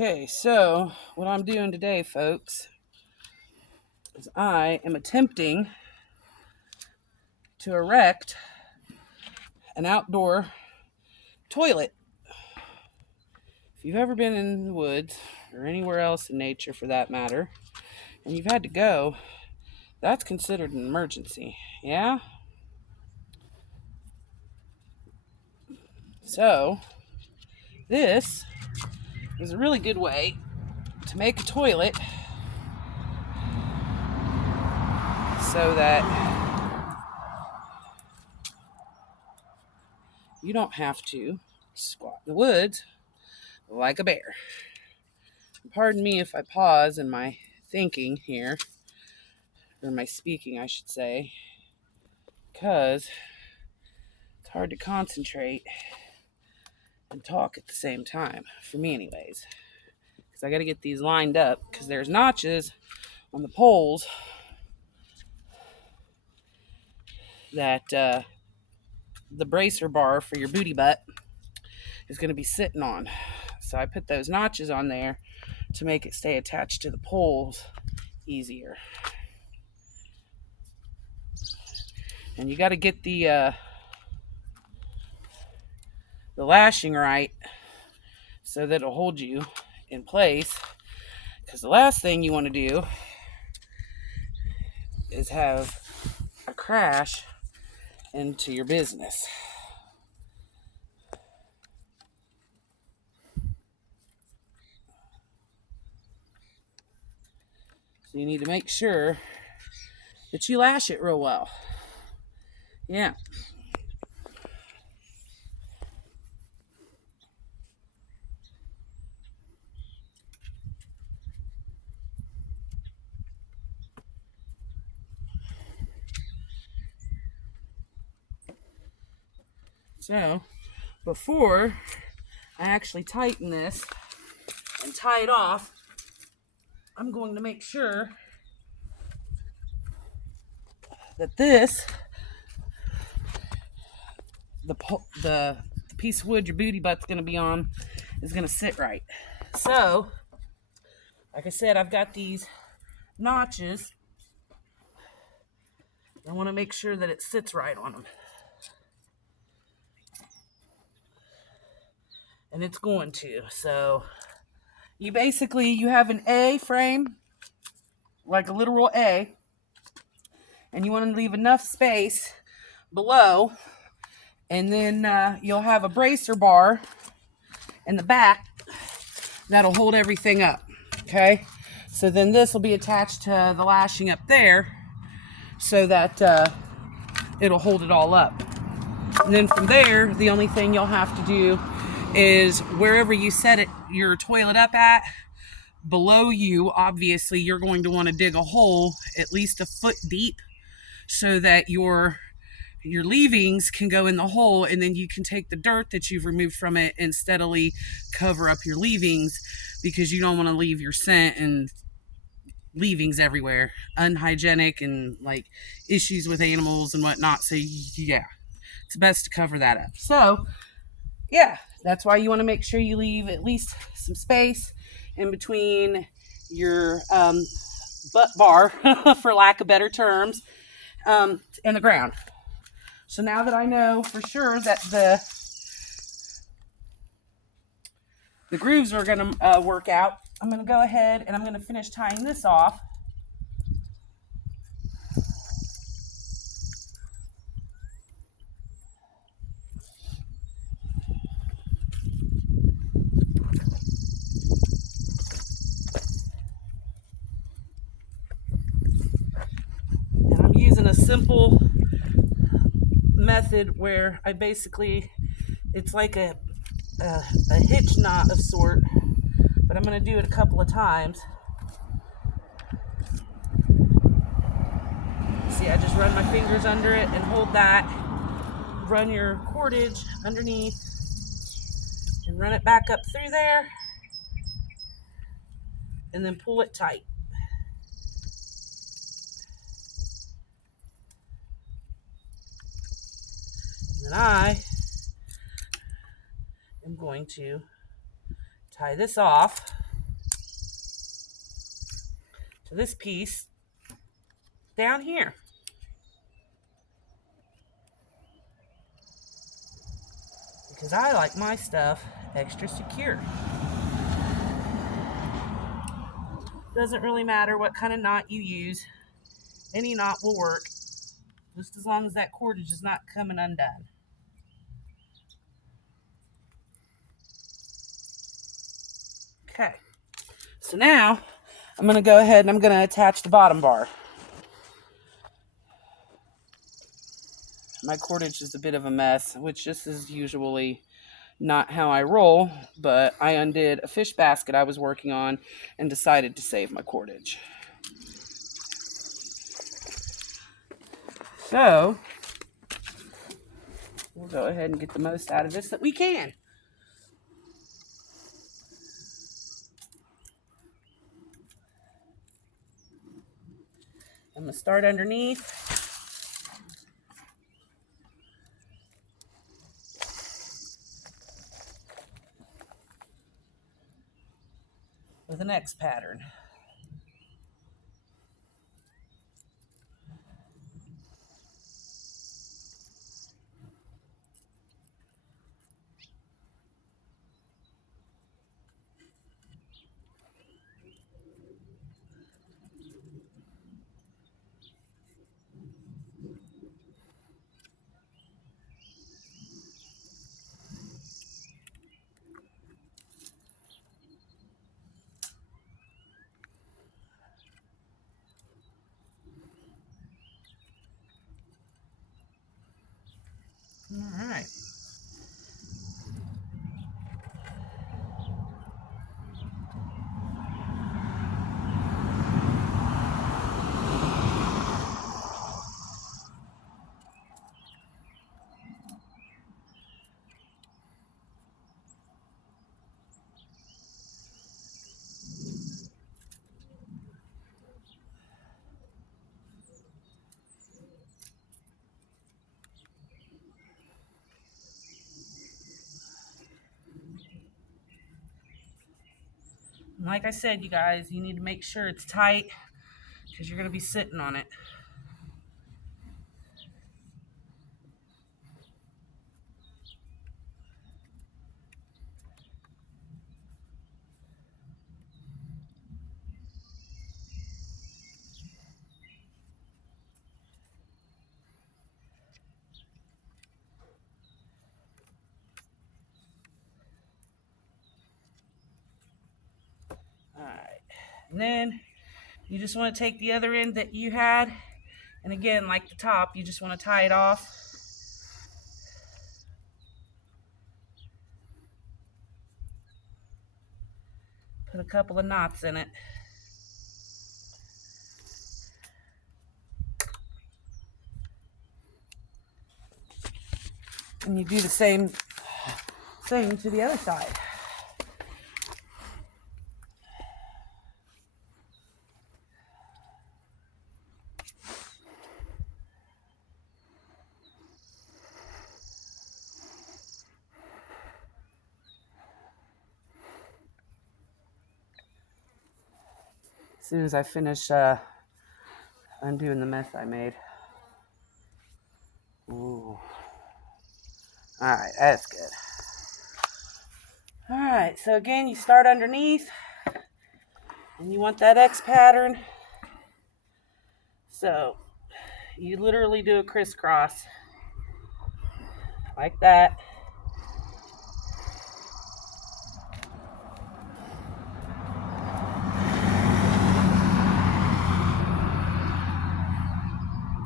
Okay, so what I'm doing today, folks, is I am attempting to erect an outdoor toilet. If you've ever been in the woods or anywhere else in nature for that matter, and you've had to go, that's considered an emergency. Yeah? So, this is a really good way to make a toilet so that you don't have to squat in the woods like a bear. Pardon me if I pause in my thinking here, or my speaking, I should say, because it's hard to concentrate and talk at the same time, for me anyways, because I got to get these lined up because there's notches on the poles that the bracer bar for your booty butt is going to be sitting on. So I put those notches on there to make it stay attached to the poles easier. And you got to get the lashing right so that it'll hold you in place, because the last thing you want to do is have a crash into your business. So you need to make sure that you lash it real well. Yeah. So before I actually tighten this and tie it off, I'm going to make sure that the piece of wood your booty butt's going to be on is going to sit right. So, like I said, I've got these notches. I want to make sure that it sits right on them. And it's going to. So, you have an A frame, like a literal A, and you want to leave enough space below, and then you'll have a bracer bar in the back that'll hold everything up. Okay, so then this will be attached to the lashing up there so that it'll hold it all up. And then from there, the only thing you'll have to do is wherever you set your toilet up at, below you, obviously, you're going to want to dig a hole at least a foot deep so that your leavings can go in the hole, and then you can take the dirt that you've removed from it and steadily cover up your leavings, because you don't want to leave your scent and leavings everywhere, unhygienic, and like issues with animals and whatnot. So yeah, it's best to cover that up. So yeah, that's why you want to make sure you leave at least some space in between your butt bar, for lack of better terms, and the ground. So now that I know for sure that the grooves are going to work out, I'm going to go ahead and I'm going to finish tying this off. And I'm using a simple method where I basically, it's like a hitch knot of sort, but I'm going to do it a couple of times. See, I just run my fingers under it and hold that. Run your cordage underneath and run it back up through there, and then pull it tight. And then I am going to tie this off to this piece down here. Because I like my stuff extra secure. Doesn't really matter what kind of knot you use. Any knot will work, just as long as that cordage is not coming undone. Okay, so now I'm going to go ahead and I'm going to attach the bottom bar. My cordage is a bit of a mess, which this is usually not how I roll, but I undid a fish basket I was working on and decided to save my cordage. So we'll go ahead and get the most out of this that we can. I'm going to start underneath. With the next pattern. All right. Like I said, you guys, you need to make sure it's tight because you're going to be sitting on it. All right. And then you just want to take the other end that you had, and again, like the top, you just want to tie it off. Put a couple of knots in it. And you do the same to the other side. As soon as I finish undoing the mess I made. Ooh. All right, that's good. All right, so again, you start underneath, and you want that X pattern. So you literally do a crisscross like that.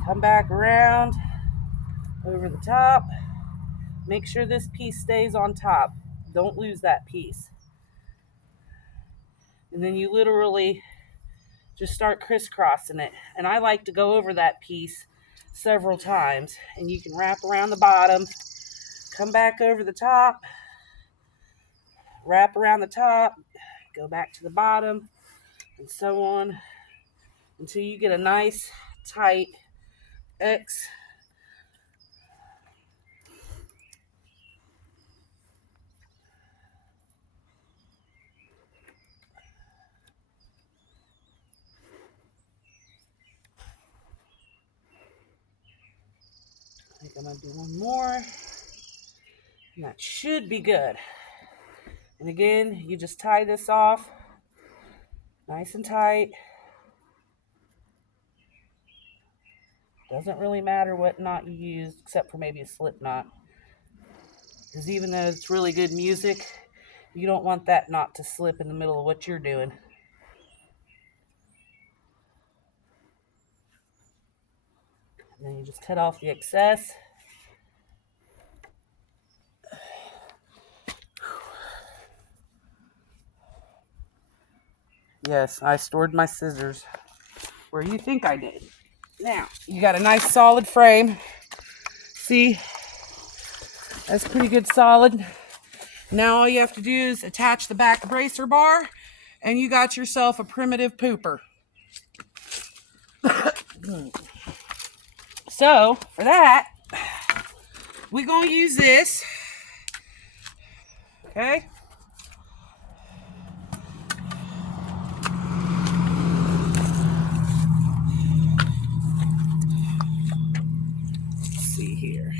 Come back around over the top. Make sure this piece stays on top. Don't lose that piece. And then you literally just start crisscrossing it. And I like to go over that piece several times. And you can wrap around the bottom, come back over the top, wrap around the top, go back to the bottom, and so on until you get a nice tight X. think I'm going to do one more. And that should be good. And again, you just tie this off nice and tight. Doesn't really matter what knot you use, except for maybe a slip knot. Because even though it's really good music, you don't want that knot to slip in the middle of what you're doing. And then you just cut off the excess. Yes, I stored my scissors where you think I did. Now, you got a nice solid frame. See? That's pretty good solid. Now all you have to do is attach the back bracer bar, and you got yourself a primitive pooper. So, for that, we're going to use this. Okay? Let's see here.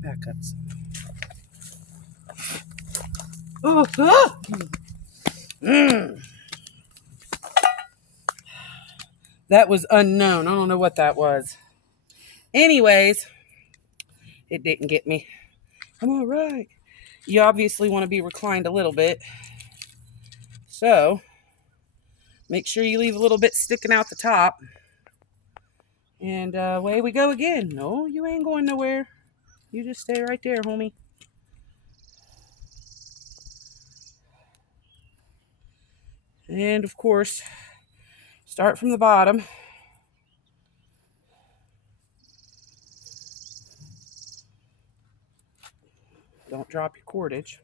Back up some. Oh, ah! That was unknown. I don't know what that was. Anyways, it didn't get me. I'm all right. You obviously want to be reclined a little bit. So, make sure you leave a little bit sticking out the top. And away we go again. No, you ain't going nowhere. You just stay right there, homie. And of course, start from the bottom. Don't drop your cordage.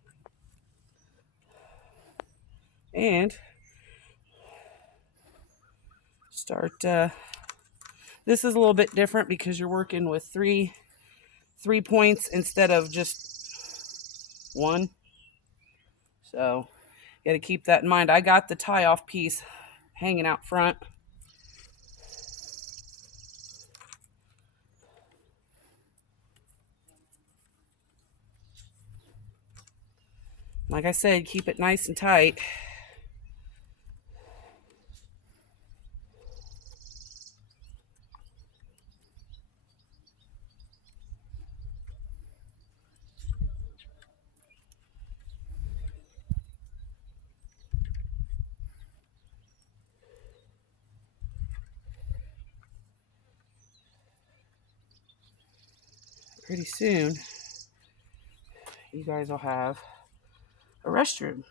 And start, this is a little bit different because you're working with three points instead of just one. So, you got to keep that in mind. I got the tie-off piece hanging out front. Like I said, keep it nice and tight. Pretty soon, you guys will have a restroom.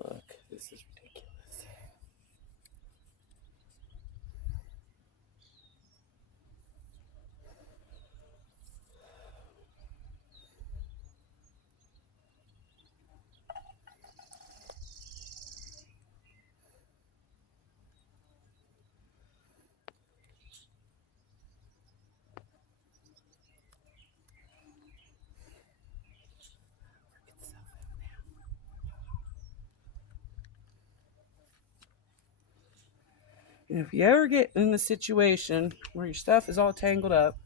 Look, this is ridiculous. And if you ever get in the situation where your stuff is all tangled up,